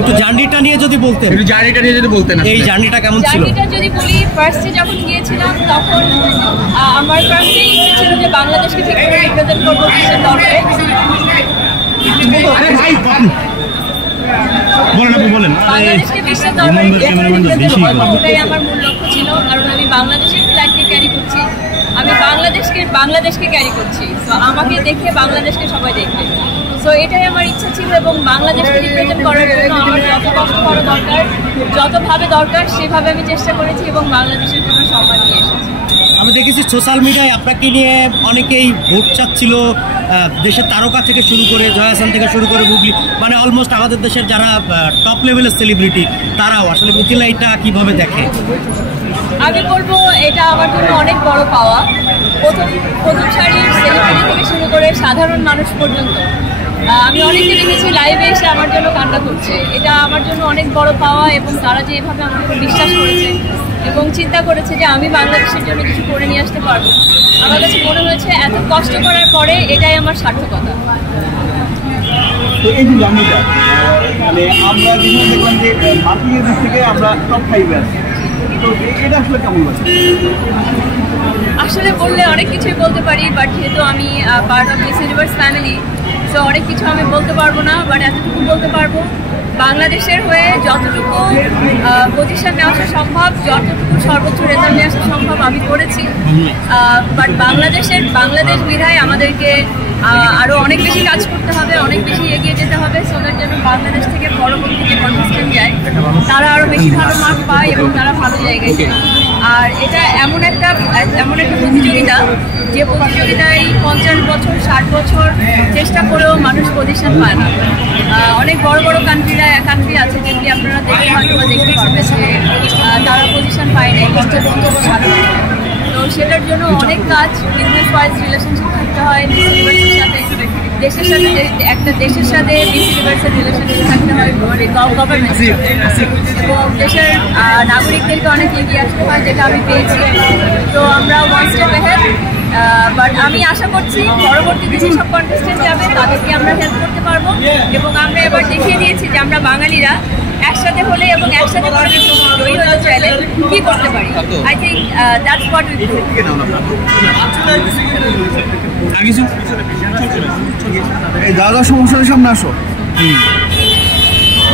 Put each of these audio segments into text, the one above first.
একটু জার্নিটা নিয়ে যদি বলতেন, এই জার্নিটা কেমন ছিল? জার্নিটা যদি বলি, ফার্স্টে যখন গিয়েছিলাম তখন আমার ফার্স্টেই ইচ্ছে ছিল যে বাংলাদেশকে ঠিক করে রিপ্রেজেন্ট করবো দেশের দরকারে। বাংলাদেশকে বিশ্বের দরবারে রিপ্রেজেন্ট করবো, ওটাই আমার মূল লক্ষ্য ছিল। কারণ আমি বাংলাদেশের ফ্ল্যাগকে ক্যারি করছি, আমি বাংলাদেশকে ক্যারি করছি, তো আমাকে দেখে বাংলাদেশকে সবাই দেখবে। সো এটাই আমার ইচ্ছা ছিল এবং বাংলাদেশকে রিপ্রেজেন্ট করার জন্য আমার যত কষ্ট করা দরকার, যতভাবে দরকার সেভাবে আমি চেষ্টা করেছি এবং বাংলাদেশের জন্য সম্মান নিয়ে এসেছি। আমি দেখেছি সোশ্যাল মিডিয়ায় আপনাকে নিয়ে অনেকেই ভোট চাচ্ছিল, দেশের তারকা থেকে শুরু করে জয়া হাসান থেকে শুরু করে বুবলি, মানে অলমোস্ট আমাদের দেশের যারা টপ লেভেলের সেলিব্রিটি তারাও। আসলে মিথিলা এটা কীভাবে দেখে? আমি বলবো এটা আমার জন্য অনেক বড় পাওয়া। প্রথম সারির সেলিব্রিটি থেকে শুরু করে সাধারণ মানুষ পর্যন্ত আমি অনেককে দেখেছি লাইভে এসে আমার জন্য কান্না করছে। এটা আমার জন্য অনেক বড় পাওয়া এবং তারা যে এভাবে আমাকে বিশ্বাস করেছে এবং চিন্তা করেছে যে আমি বাংলাদেশের জন্য কিছু করে নিয়ে আসতে পারবো, আমার কাছে মনে হয়েছে এত কষ্ট করার পরে এটাই আমার সার্থকতা। তো এই যে জার্নিটা, মানে আমরা যেখানে দেখলাম যে মার্কিংয়ের দিক থেকে আমরা টপ 5-এ আছি, তো এটা আসলে কেমন লাগে? আসলে বললে অনেক কিছুই বলতে পারি, বাট যেহেতু আমি part of miss universe family, so অনেক কিছু আমি বলতে পারবো না। বাট এতটুকু বলতে পারবো, বাংলাদেশের হয়ে যতটুকু পজিশন নেওয়া সম্ভব, যতটুকু সর্বোচ্চ রেজাল্ট নিয়ে আসা সম্ভব আমি করেছি। বাট বাংলাদেশ বিধায় আমাদেরকে আরও অনেক বেশি কাজ করতে হবে, অনেক বেশি এগিয়ে যেতে হবে, সো দ্যাট যেন বাংলাদেশ থেকে পরবর্তী যে কন্টেস্টেন্ট যায় তারা আরও বেশি ভালো মার্ক পায় এবং তারা ভালো জায়গায় যায়। আর এটা এমন একটা প্রতিযোগিতা, যে প্রতিযোগিতায় 50 বছর 60 বছর চেষ্টা করেও মানুষ পজিশন পায় না। অনেক বড় বড় কান্ট্রি আছে যেগুলি আপনারা দেখতে পারবেন যে তারা পজিশন পায় না 50 বছর 60 বছর। তো সেটার জন্য অনেক কাজ, বিজনেস ওয়াইজ রিলেশনশিপ থাকতে হয় ইউনিভার্সিটির সাথে, দেশের সাথে মিস ইউনিভার্সের রিলেশনশিপ থাকতে হয় গভর্নমেন্ট এবং দেশের নাগরিকদেরকে অনেক এগিয়ে আসতে হয়, যেটা আমি পেয়েছি। তো আমরা ওয়ান স্টেপ অ্যাহেড। বাট আমি আশা করছি পরবর্তী যেসব কন্টেস্টেন্ট যাবে তাদেরকে আমরা হেল্প করতে পারবো এবং আমরা এবার দেখিয়ে দিয়েছি যে আমরা বাঙালিরা একসাথে হলে এবং একসাথে জয়ী হতে চাইলে কি করতে পারি। I think that's what we do. দাদা সমস্যার সামনে আসো।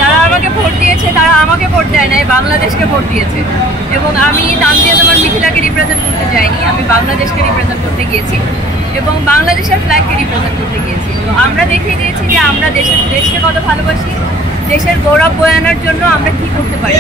যারা আমাকে ভোট দিয়েছে তারা আমাকে ভোট দেয় নাই, বাংলাদেশকে ভোট দিয়েছে। এবং আমি তানজিয়া তোমার মিথিলাকে রিপ্রেজেন্ট করতে যাইনি, আমি বাংলাদেশকে রিপ্রেজেন্ট করতে গিয়েছি এবং বাংলাদেশের ফ্ল্যাগকে রিপ্রেজেন্ট করতে গিয়েছি। তো আমরা দেখিয়ে দিয়েছি যে আমরা দেশকে কত ভালোবাসি, দেশের গৌরব বয়ে আনার জন্য আমরা কী করতে পারি।